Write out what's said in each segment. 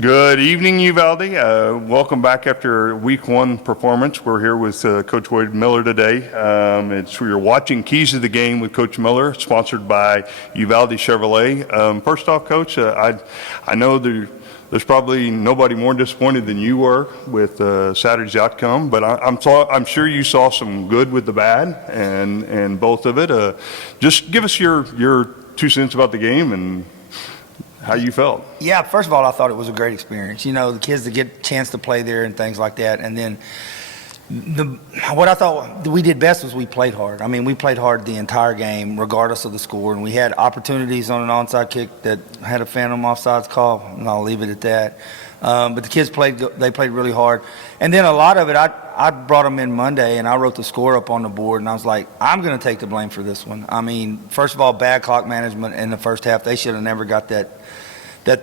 Good evening, Uvalde. Welcome back after week one performance. We're here with Coach Wade Miller today. You're watching Keys to the Game with Coach Miller, sponsored by Uvalde Chevrolet. First off, Coach, I know there's probably nobody more disappointed than you were with Saturday's outcome, but I'm sure you saw some good with the bad and both of it. Just give us your 2 cents about the game and how you felt. Yeah, first of all, I thought it was a great experience. You know, the kids to get a chance to play there and things like that. And then what I thought we did best was we played hard. I mean, we played hard the entire game, regardless of the score. And we had opportunities on an onside kick that had a phantom offsides call, and I'll leave it at that. But the kids played really hard. And then a lot of it, I brought them in Monday, and I wrote the score up on the board, and I was like, I'm going to take the blame for this one. I mean, first of all, bad clock management in the first half. They should have never got that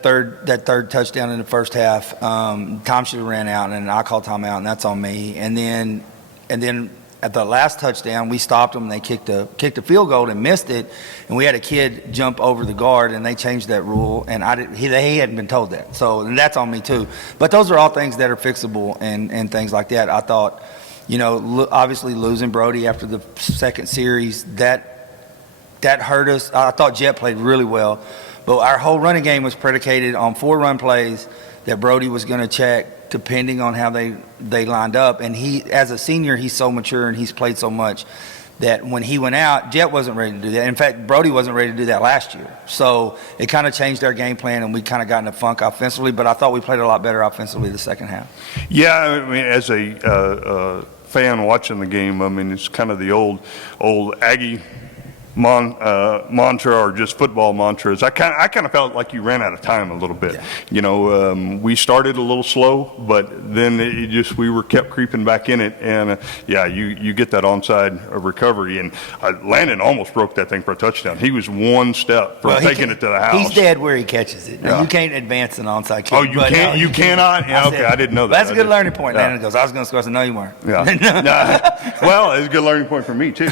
third touchdown in the first half. Tom should have ran out, and I called timeout, and that's on me. And then at the last touchdown, we stopped them. And they kicked a field goal and missed it, and we had a kid jump over the guard, and they changed that rule, and he hadn't been told that. So that's on me too. But those are all things that are fixable and things like that. I thought, you know, obviously losing Brody after the second series, that hurt us. I thought Jet played really well. But our whole running game was predicated on 4 run plays that Brody was going to check depending on how they lined up. And he, as a senior, he's so mature and he's played so much that when he went out, Jet wasn't ready to do that. In fact, Brody wasn't ready to do that last year. So it kind of changed our game plan, and we kind of got in a funk offensively. But I thought we played a lot better offensively the second half. Yeah, I mean, as a fan watching the game, I mean, it's kind of the old Aggie mantra or just football mantras. I kind of felt like you ran out of time a little bit. Yeah. You know, we started a little slow, but then we were kept creeping back in it, and you get that onside recovery, and Landon almost broke that thing for a touchdown. He was one step from taking it to the house. He's dead where he catches it. Yeah. You can't advance an onside kick. Oh, you can't? You cannot? Yeah, okay, I didn't know that. That's a good learning point. Landon goes, I was going to score. I said, no, you weren't. Yeah. Well, it's a good learning point for me too.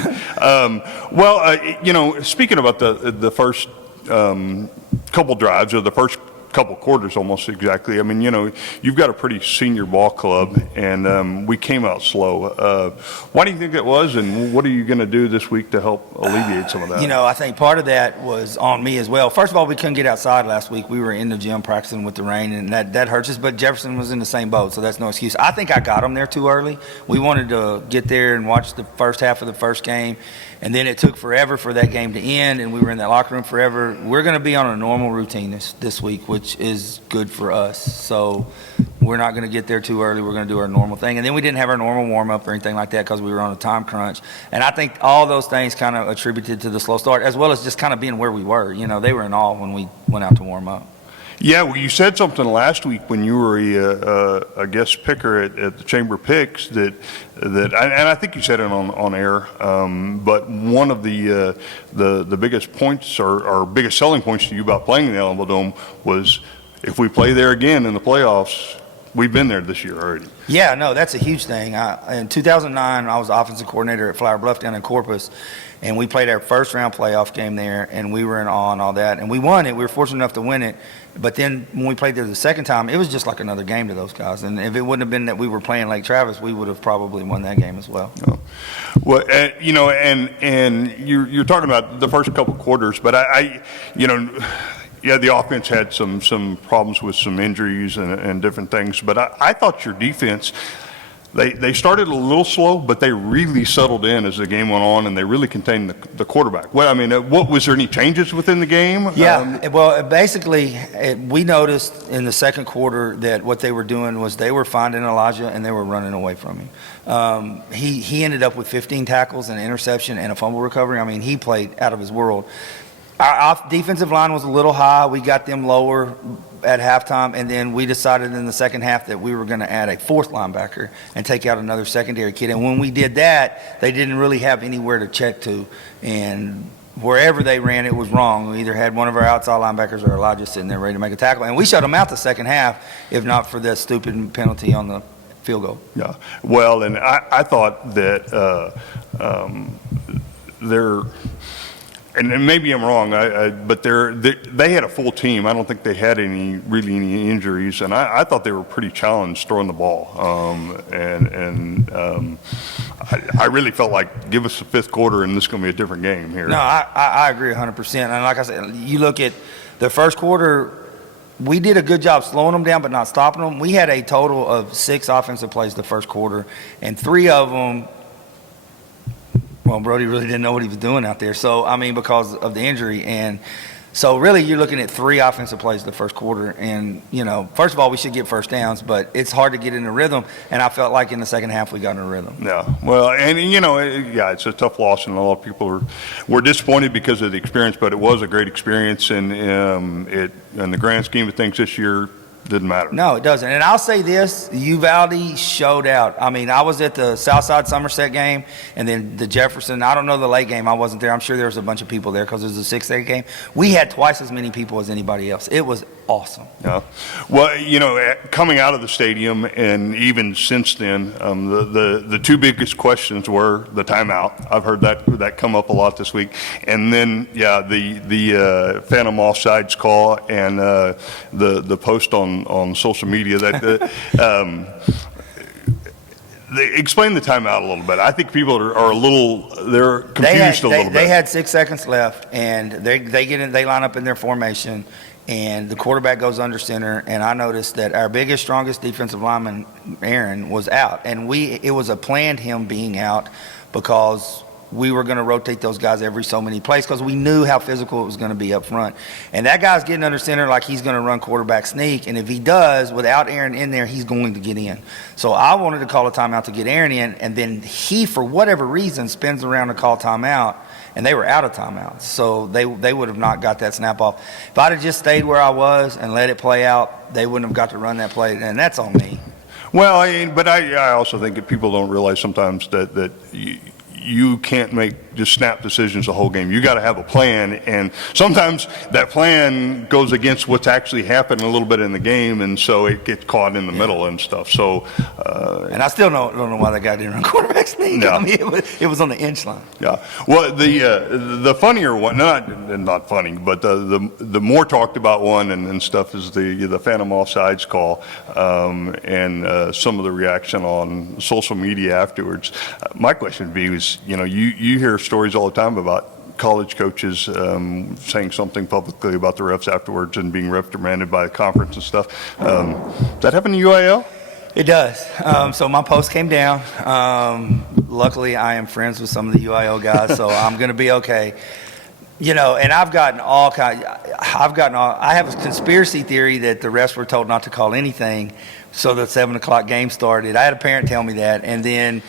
You know, speaking about the first couple drives, or the first couple quarters almost exactly, I mean, you know, you've got a pretty senior ball club, and we came out slow. Why do you think that was, and what are you going to do this week to help alleviate some of that? You know, I think part of that was on me as well. First of all, we couldn't get outside last week. We were in the gym practicing with the rain, and that hurts us, but Jefferson was in the same boat, so that's no excuse. I think I got him there too early. We wanted to get there and watch the first half of the first game, and then it took forever for that game to end, and we were in that locker room forever. We're going to be on a normal routine this week, which is good for us. So we're not going to get there too early. We're going to do our normal thing. And then we didn't have our normal warm-up or anything like that because we were on a time crunch. And I think all those things kind of attributed to the slow start, as well as just kind of being where we were. You know, they were in awe when we went out to warm up. Yeah, well, you said something last week when you were a guest picker at the Chamber Picks that and I think you said it on air, but one of the biggest points or biggest selling points to you about playing in the Alamo Dome was if we play there again in the playoffs. We've been there this year already. Yeah, no, that's a huge thing. In 2009, I was offensive coordinator at Flower Bluff down in Corpus, and we played our first round playoff game there, and we were in awe and all that, and we won it. We were fortunate enough to win it. But then when we played there the second time, it was just like another game to those guys. And if it wouldn't have been that we were playing Lake Travis, we would have probably won that game as well. Oh. Well, you know, and you're talking about the first couple quarters, but yeah, the offense had some problems with some injuries and different things. But I thought your defense, they started a little slow, but they really settled in as the game went on, and they really contained the quarterback. Well, I mean, was there any changes within the game? Yeah, well, basically, we noticed in the second quarter that what they were doing was they were finding Elijah and they were running away from him. He ended up with 15 tackles, an interception, and a fumble recovery. I mean, he played out of his world. Our defensive line was a little high. We got them lower at halftime, and then we decided in the second half that we were going to add a fourth linebacker and take out another secondary kid. And when we did that, they didn't really have anywhere to check to. And wherever they ran, it was wrong. We either had one of our outside linebackers or Elijah sitting there ready to make a tackle. And we shut them out the second half, if not for that stupid penalty on the field goal. Yeah. Well, and I thought that and maybe I'm wrong, but they had a full team. I don't think they had any injuries, and I thought they were pretty challenged throwing the ball. I really felt like give us the fifth quarter, and this is going to be a different game here. No, I agree 100%. And like I said, you look at the first quarter, we did a good job slowing them down but not stopping them. We had a total of 6 offensive plays the first quarter, and 3 of them, well, Brody really didn't know what he was doing out there. So, I mean, because of the injury. And so really you're looking at 3 offensive plays the first quarter. And, you know, first of all, we should get first downs, but it's hard to get in a rhythm. And I felt like in the second half we got in a rhythm. Yeah, well, and it's a tough loss, and a lot of people were disappointed because of the experience, but it was a great experience, and it in the grand scheme of things this year didn't matter. No, it doesn't. And I'll say this, Uvalde showed out. I mean, I was at the Southside Somerset game, and then the Jefferson, I don't know the late game, I wasn't there. I'm sure there was a bunch of people there because it was a 6-8 game. We had twice as many people as anybody else. It was awesome. Yeah. Well, coming out of the stadium, and even since then, the 2 biggest questions were the timeout. I've heard that come up a lot this week, and then the phantom offsides call, and the post on social media that explain the timeout a little bit. I think people they're confused a little bit. They had 6 seconds left, and they line up in their formation, and the quarterback goes under center, and I noticed that our biggest, strongest defensive lineman, Aaron, was out, and it was a planned him being out because we were going to rotate those guys every so many plays because we knew how physical it was going to be up front. And that guy's getting under center like he's going to run quarterback sneak, and if he does, without Aaron in there, he's going to get in. So I wanted to call a timeout to get Aaron in, and then he, for whatever reason, spins around to call timeout, and they were out of timeouts. So they would have not got that snap off. If I'd have just stayed where I was and let it play out, they wouldn't have got to run that play, and that's on me. Well, but I also think that people don't realize sometimes that you can't make just snap decisions the whole game. You got to have a plan, and sometimes that plan goes against what's actually happening a little bit in the game, and so it gets caught in the middle and stuff. So, and I still don't know why that guy didn't run quarterback sneak. Yeah. I mean, it was on the inch line. Yeah. Well, the funnier one, not funny, but the more talked about one and stuff is the phantom offsides call, and some of the reaction on social media afterwards. My question would be you hear stories all the time about college coaches saying something publicly about the refs afterwards and being reprimanded by the conference and stuff. Does that happen to UIL? It does. So my post came down. Luckily, I am friends with some of the UIL guys, so I'm going to be okay. And I've gotten all kinds. I have a conspiracy theory that the refs were told not to call anything, so the 7 o'clock game started. I had a parent tell me that, and then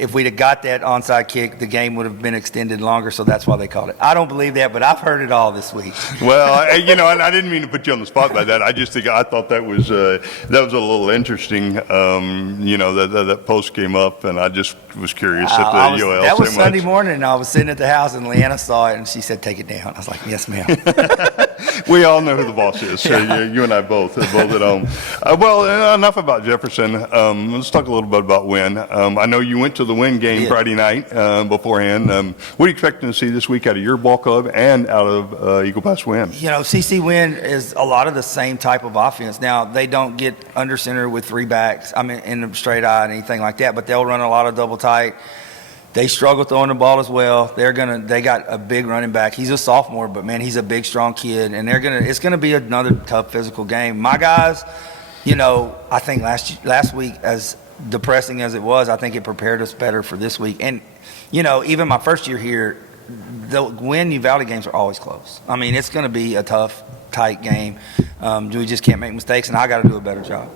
if we'd have got that onside kick, the game would have been extended longer, so that's why they called it. I don't believe that, but I've heard it all this week. Well, and I didn't mean to put you on the spot by that. I just I thought that was a little interesting. That post came up, and I just was curious if the UIL. That was Sunday morning, and I was sitting at the house, and Leanna saw it, and she said, "Take it down." I was like, "Yes, ma'am." We all know who the boss is. So you and I both at home. Well, enough about Jefferson. Let's talk a little bit about Wynn. I know you went to the Wynn game Friday night beforehand. What are you expecting to see this week out of your ball club and out of Eagle Pass Wynn? CC Wynn is a lot of the same type of offense. Now, they don't get under center with 3 backs, in the straight eye and anything like that, but they'll run a lot of double tight. They struggle throwing the ball as well. They got a big running back. He's a sophomore, but man, he's a big, strong kid, and it's gonna be another tough physical game. My guys, I think last week, as depressing as it was, I think it prepared us better for this week. And even my first year here, the Wynn Uvalde games are always close. I mean, it's gonna be a tough, tight game. We just can't make mistakes, and I got to do a better job.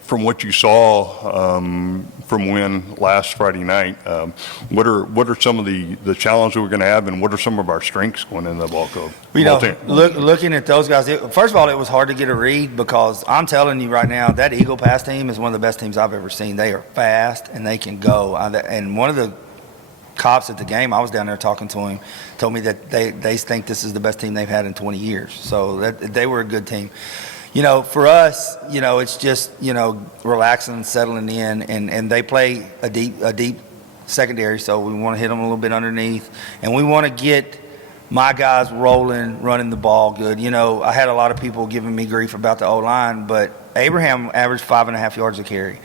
From what you saw from Wynn last Friday night, what are some of the challenges we're going to have, and what are some of our strengths going into the ball club? Looking at those guys, first of all, it was hard to get a read because I'm telling you right now, that Eagle Pass team is one of the best teams I've ever seen. They are fast, and they can go. And one of the cops at the game, I was down there talking to him, told me that they think this is the best team they've had in 20 years. So they were a good team. For us, it's just, relaxing and settling in, and they play a deep secondary, so we want to hit them a little bit underneath, and we want to get my guys rolling, running the ball good. You know, I had a lot of people giving me grief about the O-line, but Abraham averaged 5.5 yards a carry,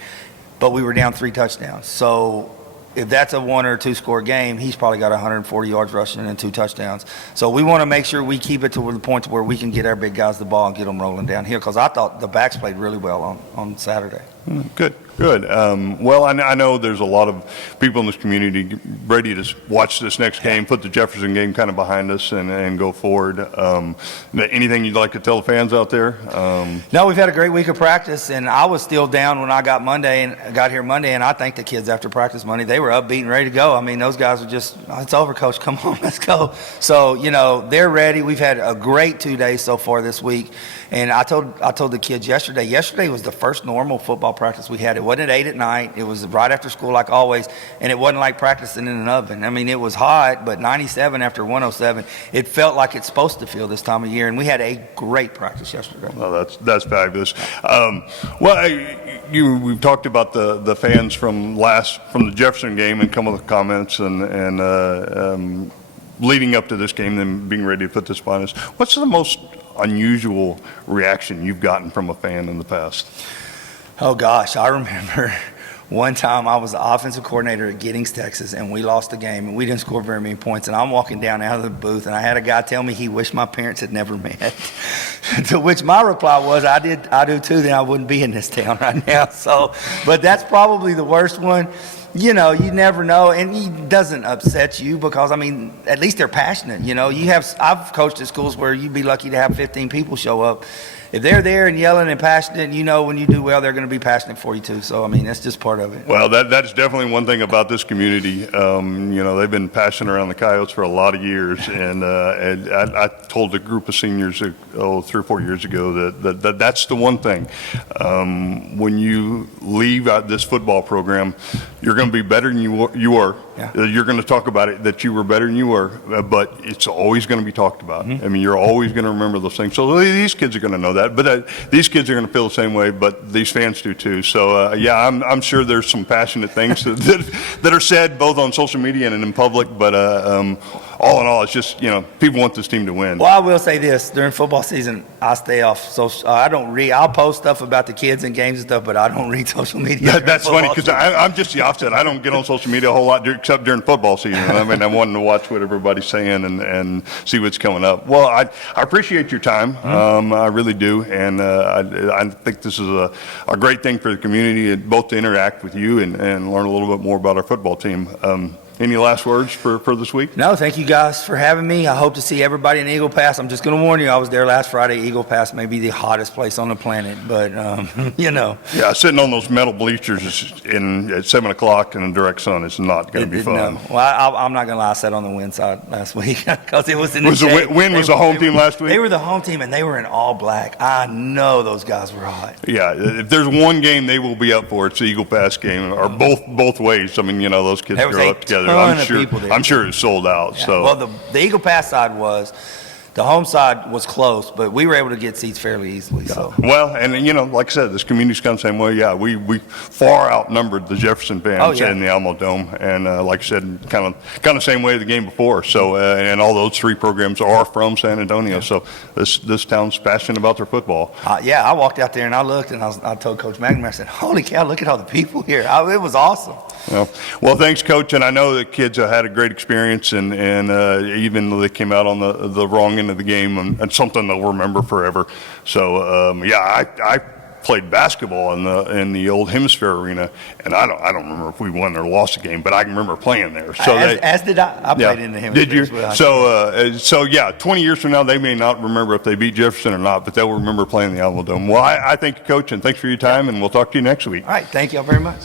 but we were down 3 touchdowns. So if that's a 1 or 2 score game, he's probably got 140 yards rushing and 2 touchdowns. So we want to make sure we keep it to the point where we can get our big guys the ball and get them rolling down here, because I thought the backs played really well on Saturday. Good, good. Well, I know there's a lot of people in this community ready to watch this next game, put the Jefferson game kind of behind us and go forward. Anything you'd like to tell the fans out there? No, we've had a great week of practice, and I was still down when I got here Monday, and I thanked the kids after practice Monday. They were upbeat and ready to go. I mean, those guys were just, "Oh, it's over, Coach. Come on, let's go." So, you know, they're ready. We've had a great 2 days so far this week, and I told the kids yesterday. Yesterday was the first normal football practice we had. It wasn't at 8 at night. It was right after school like always, and it wasn't like practicing in an oven. I mean, it was hot, but 97 after 107, it felt like it's supposed to feel this time of year, and we had a great practice yesterday. Well, that's fabulous. We've talked about the fans from the Jefferson game and come with the comments and leading up to this game, them being ready to put this behind us. What's the most unusual reaction you've gotten from a fan in the past? Oh, gosh, I remember one time I was the offensive coordinator at Giddings, Texas, and we lost the game, and we didn't score very many points, and I'm walking down out of the booth, and I had a guy tell me he wished my parents had never met, to which my reply was, I do too, then I wouldn't be in this town right now. So, but that's probably the worst one. You know, you never know, and it doesn't upset you because, I mean, at least they're passionate. You know, I've coached at schools where you'd be lucky to have 15 people show up. If they're there and yelling and passionate, you know when you do well, they're going to be passionate for you too. So, I mean, that's just part of it. Well, that's definitely one thing about this community. You know, they've been passionate around the Coyotes for a lot of years, and I told a group of seniors 3 or 4 years ago that's the one thing. When you leave out this football program, you're going to be better than you were. Yeah. You're going to talk about it, that you were better than you were, but it's always going to be talked about. I mean, you're always going to remember those things. So these kids are going to know that, but these kids are going to feel the same way, but these fans do too. So, yeah, I'm sure there's some passionate things that are said both on social media and in public, but all in all, it's just, you know, people want this team to win. Well, I will say this. During football season, I stay off social. I don't read. I'll post stuff about the kids and games and stuff, but I don't read social media. That's funny because I'm just the opposite. I don't get on social media a whole lot except during football season. I mean, I'm wanting to watch what everybody's saying and see what's coming up. Well, I appreciate your time. I really do. And I think this is a great thing for the community, both to interact with you and learn a little bit more about our football team. Any last words for this week? No, thank you guys for having me. I hope to see everybody in Eagle Pass. I'm just going to warn you, I was there last Friday. Eagle Pass may be the hottest place on the planet, but, you know. Yeah, sitting on those metal bleachers at 7 o'clock in the direct sun is not going to be fun. No. Well, I'm not going to lie. I sat on the wind side last week because it was in the shade. Wind was the home team last week? They were the home team, and they were in all black. I know those guys were hot. Yeah, if there's one game they will be up for, it's the Eagle Pass game, or both ways. I mean, you know, those kids grow up together. I'm sure it's sold out. Yeah. So, well, the Eagle Pass side was. The home side was close, but we were able to get seats fairly easily. So. Well, and you know, like I said, this community's kind of the same way. Yeah, we far outnumbered the Jefferson fans in the Alamo Dome, and like I said, kind of same way the game before. So, and all those 3 programs are from San Antonio. Yeah. So this town's passionate about their football. Yeah, I walked out there and I looked and I told Coach McNamara, I said, "Holy cow, look at all the people here!" It was awesome. Well, thanks, Coach. And I know the kids had a great experience, and even though they came out on the wrong end of the game, and something they'll remember forever. So, yeah, I played basketball in the old Hemisphere Arena, and I don't remember if we won or lost a game, but I can remember playing there. So as did I. I played in the Hemisphere. Did you? As well. So yeah, 20 years from now, they may not remember if they beat Jefferson or not, but they'll remember playing the Alamo Dome. Well, I thank you, Coach, and thanks for your time, and we'll talk to you next week. All right, thank you all very much.